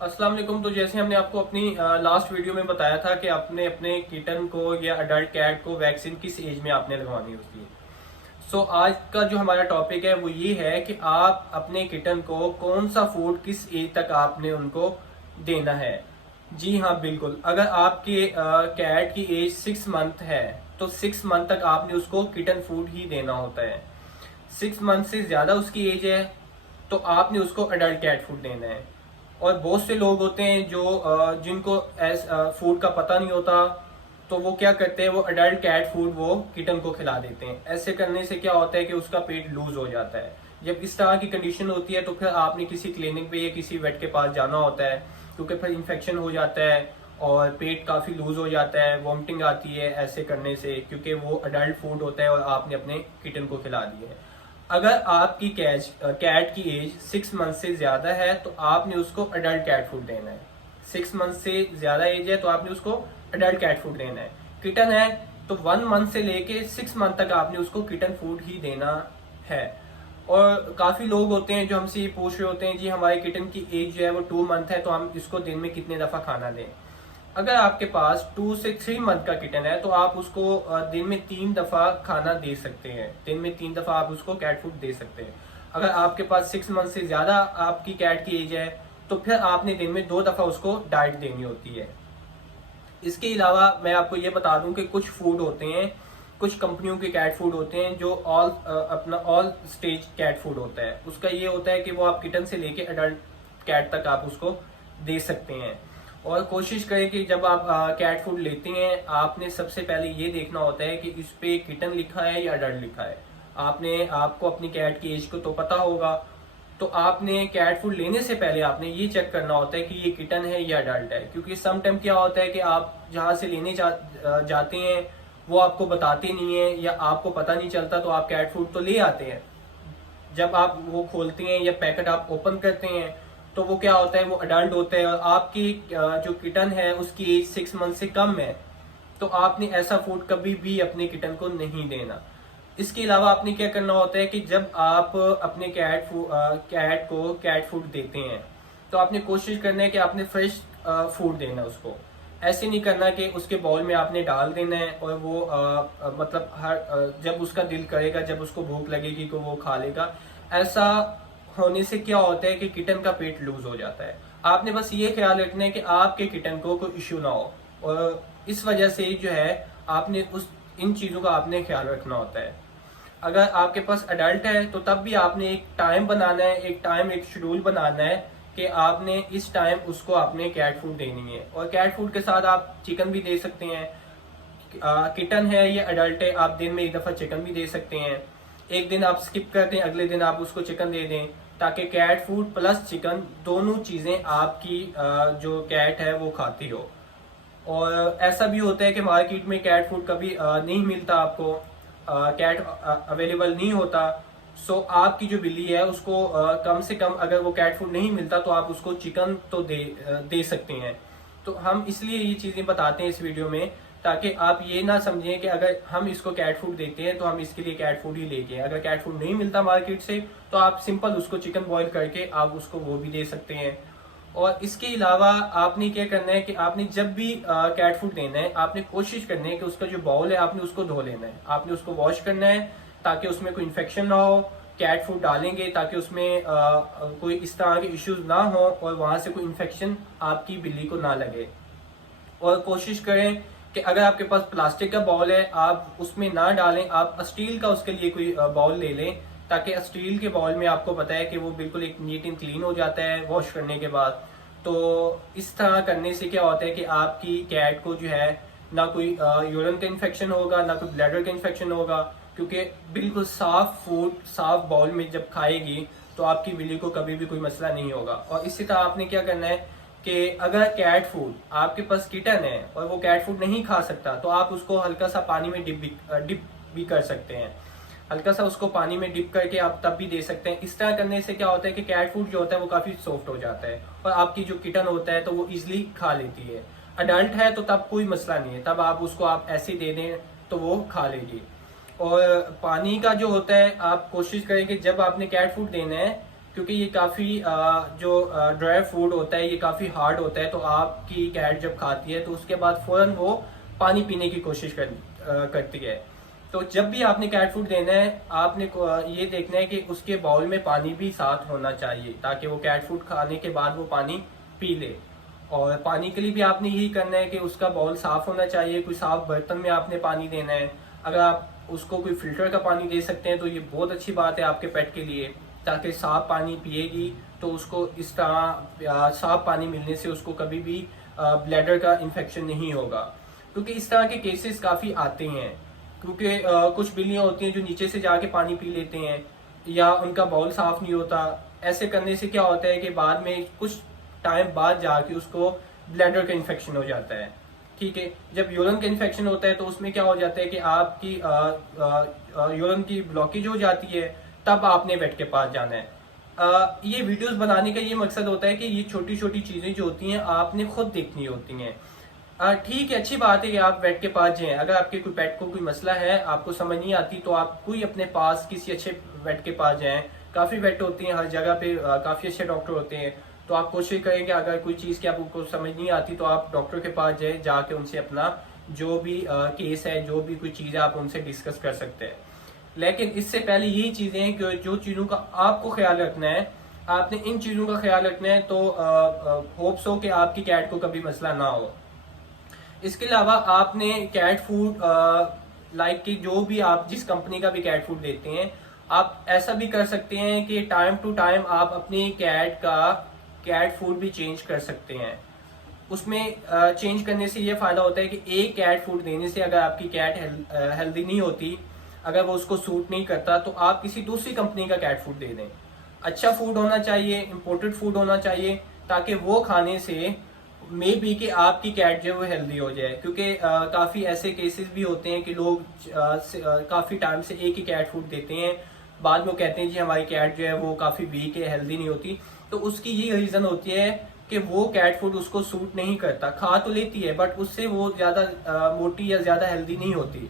अस्सलाम वालेकुम। तो जैसे हमने आपको अपनी लास्ट वीडियो में बताया था कि आपने अपने किटन को या अडल्ट कैट को वैक्सीन किस एज में आपने लगवानी होती है। आज का जो हमारा टॉपिक है वो ये है कि आप अपने किटन को कौन सा फूड किस एज तक आपने उनको देना है। जी हाँ, बिल्कुल। अगर आपके कैट की एज 6 मंथ है तो 6 मंथ तक आपने उसको किटन फूड ही देना होता है। 6 मंथ से ज्यादा उसकी एज है तो आपने उसको अडल्ट कैट फूड देना है। और बहुत से लोग होते हैं जो जिनको फूड का पता नहीं होता, तो वो क्या करते हैं, वो अडल्ट कैट फूड वो किटन को खिला देते हैं। ऐसे करने से क्या होता है कि उसका पेट लूज हो जाता है। जब इस तरह की कंडीशन होती है तो फिर आपने किसी क्लिनिक पे या किसी वेट के पास जाना होता है, क्योंकि फिर इन्फेक्शन हो जाता है और पेट काफी लूज हो जाता है, वॉमिटिंग आती है ऐसे करने से, क्योंकि वो अडल्ट फूड होता है और आपने अपने किटन को खिला दिया है। अगर आपकी कैट की एज 6 मंथ से ज्यादा है तो आपने उसको अडल्ट कैट फूड देना है। 6 मंथ से ज्यादा एज है तो आपने उसको अडल्ट कैट फूड देना है। किटन है तो 1 मंथ से लेके 6 मंथ तक आपने उसको किटन फूड ही देना है। और काफी लोग होते हैं जो हमसे ये पूछ रहे होते हैं, जी हमारे किटन की एज जो है वो 2 मंथ है तो हम इसको दिन में कितने दफा खाना दें। अगर आपके पास 2 से 3 मंथ का किटन है तो आप उसको दिन में 3 दफा खाना दे सकते हैं। दिन में 3 दफा आप उसको कैट फूड दे सकते हैं। अगर आपके पास 6 मंथ से ज्यादा आपकी कैट की एज है तो फिर आपने दिन में 2 दफा उसको डाइट देनी होती है। इसके अलावा मैं आपको ये बता दूं कि कुछ फूड होते हैं, कुछ कंपनियों के कैट फूड होते हैं जो अपना ऑल स्टेज कैट फूड होता है। उसका ये होता है कि वो आप किटन से लेके अडल्ट कैट तक आप उसको दे सकते हैं। और कोशिश करें कि जब आप कैट फूड लेते हैं आपने सबसे पहले ये देखना होता है कि इस पे किटन लिखा है या अडल्ट लिखा है। आपको अपनी कैट की एज को तो पता होगा, तो आपने कैट फूड लेने से पहले आपने ये चेक करना होता है कि ये किटन है या अडल्ट है। क्योंकि सम टाइम क्या होता है कि आप जहां से लेने जाते हैं वो आपको बताते नहीं है या आपको पता नहीं चलता, तो आप कैट फूड तो ले आते हैं। जब आप वो खोलते हैं या पैकेट आप ओपन करते हैं तो वो क्या होता है, वो अडल्ट होता है और आपकी जो किटन है उसकी एज 6 मंथ से कम है। तो आपने ऐसा फूड कभी भी अपने किटन को नहीं देना। इसके अलावा आपने क्या करना होता है कि जब आप अपने कैट को कैट फूड देते हैं तो आपने कोशिश करना है कि आपने फ्रेश फूड देना उसको। ऐसे नहीं करना कि उसके बाउल में आपने डाल देना है और वो मतलब जब उसका दिल करेगा, जब उसको भूख लगेगी तो वो खा लेगा। ऐसा होने से क्या होता है कि किटन का पेट लूज हो जाता है। आपने बस ये ख्याल रखना है कि आपके किटन को कोई इश्यू ना हो, और इस वजह से जो है आपने उस इन चीजों का आपने ख्याल रखना होता है। अगर आपके पास अडल्ट है तो तब भी आपने एक टाइम बनाना है, एक शेड्यूल बनाना है कि आपने इस टाइम उसको आपने कैट फूड देनी है। और कैट फूड के साथ आप चिकन भी दे सकते हैं। किटन है या अडल्ट है, आप दिन में 1 दफा चिकन भी दे सकते हैं। एक दिन आप स्किप कर दें, अगले दिन आप उसको चिकन दे दें, ताकि कैट फूड प्लस चिकन दोनों चीजें आपकी जो कैट है वो खाती हो। और ऐसा भी होता है कि मार्केट में कैट फूड कभी नहीं मिलता आपको, कैट अवेलेबल नहीं होता। आपकी जो बिल्ली है उसको कम से कम अगर वो कैट फूड नहीं मिलता तो आप उसको चिकन तो दे सकते हैं। तो हम इसलिए ये चीजें बताते हैं इस वीडियो में, ताकि आप ये ना समझें कि अगर हम इसको कैट फूड देते हैं तो हम इसके लिए कैट फूड ही लेके आए। अगर कैट फूड नहीं मिलता मार्केट से तो आप सिंपल उसको चिकन बॉईल करके आप उसको वो भी दे सकते हैं। और इसके अलावा आपने क्या करना है कि आपने जब भी कैट फूड देना है आपने कोशिश करनी है कि उसका जो बाउल है आपने उसको धो लेना है, आपने उसको वॉश करना है ताकि उसमें कोई इन्फेक्शन ना हो। कैट फूड डालेंगे ताकि उसमें कोई इस तरह के इश्यूज ना हो और वहां से कोई इन्फेक्शन आपकी बिल्ली को ना लगे। और कोशिश करें कि अगर आपके पास प्लास्टिक का बाउल है आप उसमें ना डालें, आप स्टील का उसके लिए कोई बाउल ले लें, ताकि स्टील के बाउल में आपको पता है कि वो बिल्कुल एक नीट एंड क्लीन हो जाता है वॉश करने के बाद। तो इस तरह करने से क्या होता है कि आपकी कैट को जो है ना कोई यूरिन का इन्फेक्शन होगा ना कोई ब्लैडर का इन्फेक्शन होगा, क्योंकि बिल्कुल साफ फूड साफ बाउल में जब खाएगी तो आपकी बिल्ली को कभी भी कोई मसला नहीं होगा। और इसी तरह आपने क्या करना है कि अगर कैट फूड आपके पास किटन है और वो कैट फूड नहीं खा सकता तो आप उसको हल्का सा पानी में डिप भी कर सकते हैं। हल्का सा उसको पानी में डिप करके आप तब भी दे सकते हैं। इस तरह करने से क्या होता है कि कैट फूड जो होता है वो काफी सॉफ्ट हो जाता है और आपकी जो किटन होता है तो वो इजिली खा लेती है। अडल्ट है तो तब कोई मसला नहीं है, तब आप उसको आप ऐसे दे दें तो वो खा लेगी। और पानी का जो होता है आप कोशिश करें कि जब आपने कैट फूड देना है क्योंकि ये काफ़ी जो ड्राई फूड होता है ये काफ़ी हार्ड होता है। तो आपकी कैट जब खाती है तो उसके बाद फ़ौरन वो पानी पीने की कोशिश करती है। तो जब भी आपने कैट फूड देना है आपने ये देखना है कि उसके बाउल में पानी भी साथ होना चाहिए, ताकि वो कैट फूड खाने के बाद वो पानी पी ले। और पानी के लिए भी आपने यही करना है कि उसका बाउल साफ होना चाहिए, कोई साफ बर्तन में आपने पानी देना है। अगर आप उसको कोई फिल्टर का पानी दे सकते हैं तो ये बहुत अच्छी बात है आपके पेट के लिए, ताकि साफ पानी पिएगी तो उसको इस तरह साफ पानी मिलने से उसको कभी भी ब्लैडर का इन्फेक्शन नहीं होगा। क्योंकि इस तरह के केसेस काफ़ी आते हैं, क्योंकि कुछ बिल्लियाँ होती हैं जो नीचे से जाके पानी पी लेते हैं या उनका बाउल साफ नहीं होता। ऐसे करने से क्या होता है कि बाद में कुछ टाइम बाद जाके उसको ब्लैडर का इन्फेक्शन हो जाता है। ठीक है, जब यूरिन का इन्फेक्शन होता है तो उसमें क्या हो जाता है कि आपकी यूरिन की ब्लॉकेज हो जाती है, तब आपने वेट के पास जाना है। ये वीडियोस बनाने का ये मकसद होता है कि ये छोटी छोटी चीजें जो होती हैं आपने खुद देखनी होती हैं। ठीक है, अच्छी बात है कि आप वेट के पास जाएं। अगर आपके कोई पेट को कोई मसला है, आपको समझ नहीं आती, तो आप कोई अपने पास किसी अच्छे वेट के पास जाएं। काफी वेट होती हैं हर जगह पे, काफी अच्छे डॉक्टर होते हैं। तो आप कोशिश करें कि अगर कोई चीज़ की आपको समझ नहीं आती तो आप डॉक्टर के पास जाए, जाके उनसे अपना जो भी केस है, जो भी कोई चीज़ है, आप उनसे डिस्कस कर सकते हैं। लेकिन इससे पहले यही चीज़ें हैं कि जो चीज़ों का आपको ख्याल रखना है, आपने इन चीज़ों का ख्याल रखना है। तो होप्स हो कि आपकी कैट को कभी मसला ना हो। इसके अलावा आपने कैट फूड लाइक कि जो भी आप जिस कंपनी का भी कैट फूड देते हैं, आप ऐसा भी कर सकते हैं कि टाइम टू टाइम आप अपनी कैट फूड भी चेंज कर सकते हैं। उसमें चेंज करने से ये फायदा होता है कि एक कैट फूड देने से अगर आपकी कैट हेल्दी नहीं होती, अगर वो उसको सूट नहीं करता, तो आप किसी दूसरी कंपनी का कैट फूड दे दें। अच्छा फूड होना चाहिए, इम्पोर्टेड फूड होना चाहिए, ताकि वो खाने से मे बी कि आपकी कैट जो है वो हेल्दी हो जाए। क्योंकि काफी ऐसे केसेस भी होते हैं कि लोग काफी टाइम से एक ही कैट फूड देते हैं, बाद में कहते हैं जी हमारी कैट जो है वो काफी वीक है, हेल्दी नहीं होती। तो उसकी ये रीजन होती है कि वो कैट फूड उसको सूट नहीं करता। खा तो लेती है बट उससे वो ज्यादा मोटी या ज्यादा हेल्दी नहीं होती।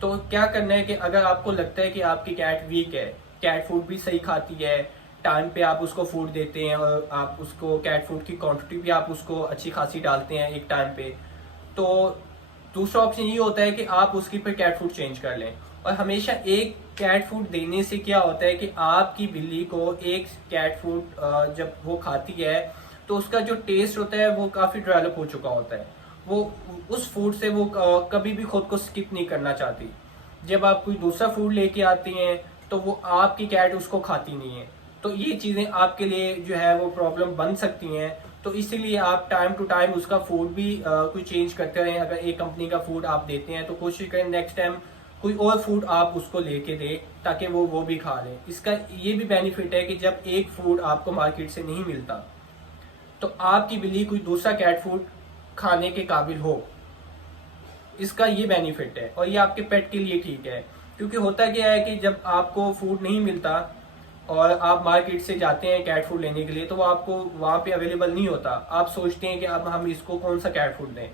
तो क्या करना है कि अगर आपको लगता है कि आपकी कैट वीक है, कैट फूड भी सही खाती है, टाइम पे आप उसको फूड देते हैं और आप उसको कैट फूड की क्वांटिटी भी आप उसको अच्छी खासी डालते हैं एक टाइम पे, तो दूसरा ऑप्शन ये होता है कि आप उसकी पे कैट फूड चेंज कर लें। और हमेशा एक कैट फूड देने से क्या होता है कि आपकी बिल्ली को एक कैट फूड जब वो खाती है तो उसका जो टेस्ट होता है वो काफी डेवलप हो चुका होता है। वो उस फूड से वो कभी भी खुद को स्किप नहीं करना चाहती। जब आप कोई दूसरा फूड लेके आती हैं तो वो आपकी कैट उसको खाती नहीं है। तो ये चीजें आपके लिए जो है वो प्रॉब्लम बन सकती हैं। तो इसीलिए आप टाइम टू टाइम उसका फूड भी कोई चेंज करते रहें। अगर एक कंपनी का फूड आप देते हैं तो कोशिश करें नेक्स्ट टाइम कोई और फूड आप उसको लेके दे, ताकि वो भी खा ले। इसका ये भी बेनिफिट है कि जब एक फूड आपको मार्केट से नहीं मिलता तो आपकी बिल्ली कोई दूसरा कैट फूड खाने के काबिल हो। इसका ये बेनिफिट है और ये आपके पेट के लिए ठीक है। क्योंकि होता क्या है कि जब आपको फूड नहीं मिलता और आप मार्केट से जाते हैं कैट फूड लेने के लिए, तो वो आपको वहां पे अवेलेबल नहीं होता। आप सोचते हैं कि अब हम इसको कौन सा कैट फूड दें।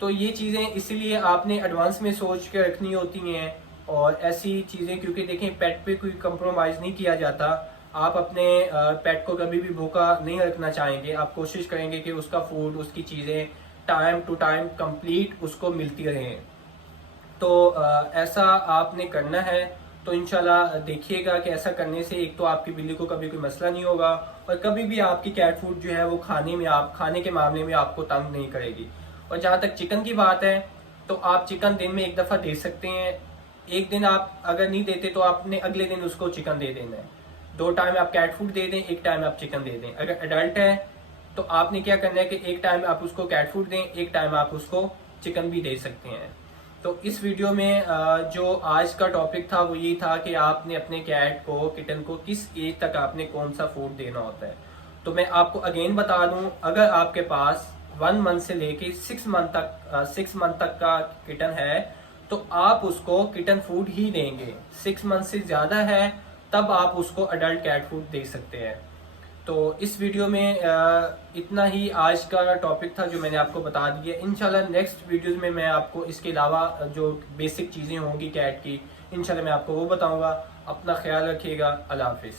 तो ये चीज़ें इसीलिए आपने एडवांस में सोच के रखनी होती हैं। और ऐसी चीज़ें, क्योंकि देखें पेट पे कोई कंप्रोमाइज़ नहीं किया जाता। आप अपने पेट को कभी भी भूखा नहीं रखना चाहेंगे। आप कोशिश करेंगे कि उसका फूड, उसकी चीज़ें टाइम टू टाइम कंप्लीट उसको मिलती रहें। तो ऐसा आपने करना है। तो इंशाल्लाह देखिएगा कि ऐसा करने से एक तो आपकी बिल्ली को कभी कोई मसला नहीं होगा और कभी भी आपकी कैट फूड जो है वो खाने के मामले में आपको तंग नहीं करेगी। और जहाँ तक चिकन की बात है, तो आप चिकन दिन में एक दफ़ा दे सकते हैं। एक दिन आप अगर नहीं देते तो आपने अगले दिन उसको चिकन दे देना है। 2 टाइम आप कैट फूड दे दें, 1 टाइम आप चिकन दे दें। अगर एडल्ट है तो आपने क्या करना है कि 1 टाइम आप उसको कैट फूड दें, 1 टाइम आप उसको चिकन भी दे सकते हैं। तो इस वीडियो में जो आज का टॉपिक था वो यही था कि आपने अपने कैट को, किटन को किस एज तक आपने कौन सा फूड देना होता है। तो मैं आपको अगेन बता दूं, अगर आपके पास 1 मंथ से लेके 6 मंथ तक का किटन है तो आप उसको किटन फूड ही देंगे। 6 मंथ से ज्यादा है तब आप उसको अडल्ट कैट फूड दे सकते हैं। तो इस वीडियो में इतना ही आज का टॉपिक था जो मैंने आपको बता दिया। इंशाल्लाह नेक्स्ट वीडियोस में मैं आपको इसके अलावा जो बेसिक चीज़ें होंगी कैट की, इंशाल्लाह मैं आपको वो बताऊंगा। अपना ख्याल रखिएगा। अल्लाह हाफिज़।